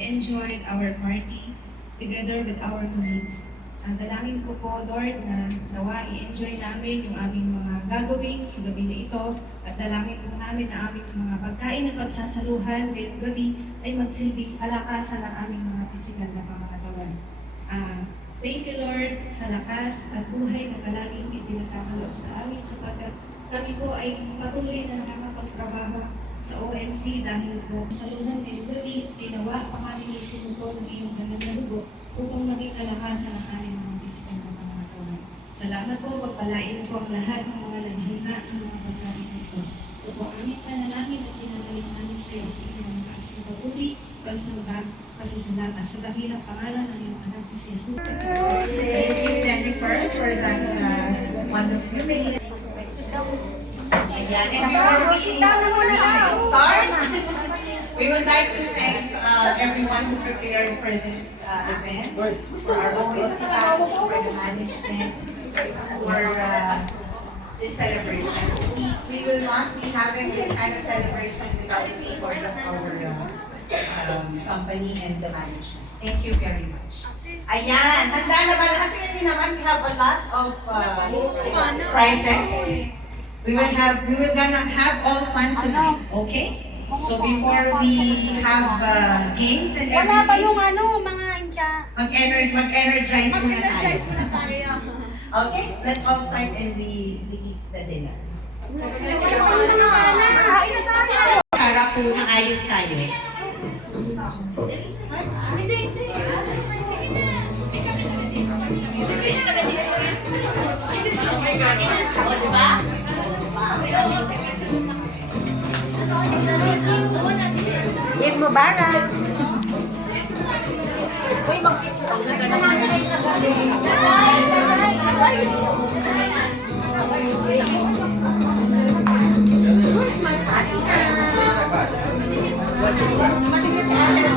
enjoyed our party together with our colleagues. Dalangin ko po, Lord, na nawa i-enjoy namin yung aming mga gagawin sa gabi na ito at dalangin po namin na aming mga pagkain at pagsasaluhan ngayong gabi ay magsilbing kalakasan ng aming mga pisikal na pangangatawan. Thank you, Lord, sa lakas at buhay na palaging ipinagkakaloob sa amin sapagkat kami po ay patuloy na nakakapagtrabaho sa OMC dahil po saluhan ngayong gabi, tinawa, pakalinisin mo po ng iyong ganang na dugo upang maging kalakasan ng aming mga pisikal na pangangatawan. Salamat po, pagpalain po ang lahat ng mga naghanda ng mga pagkain ito. Ito po aming panalangin at pinagaling namin sa iyo at iyong taas na paguli, pagsamba, pasasalamat sa dakilang pangalan ng iyong anak na si Jesus. Thank you, Jennifer, for that wonderful prayer. Ayan, and before we start, we would like to thank everyone who prepared for this event, for our OSC family, for the management, for this celebration. We will not be having this kind of celebration without the support of our company and the management. Thank you very much. Ayan, handa naman, natin naman, we have a lot of prizes. We will gonna have all fun tonight, okay? So before we have games and everything, wala pa yung mga insya. mag-energize muna tayo. Okay, let's all start and we eat the dinner. Para po maayos tayo. Eid Mubarak! Uy, Matigil si Ate.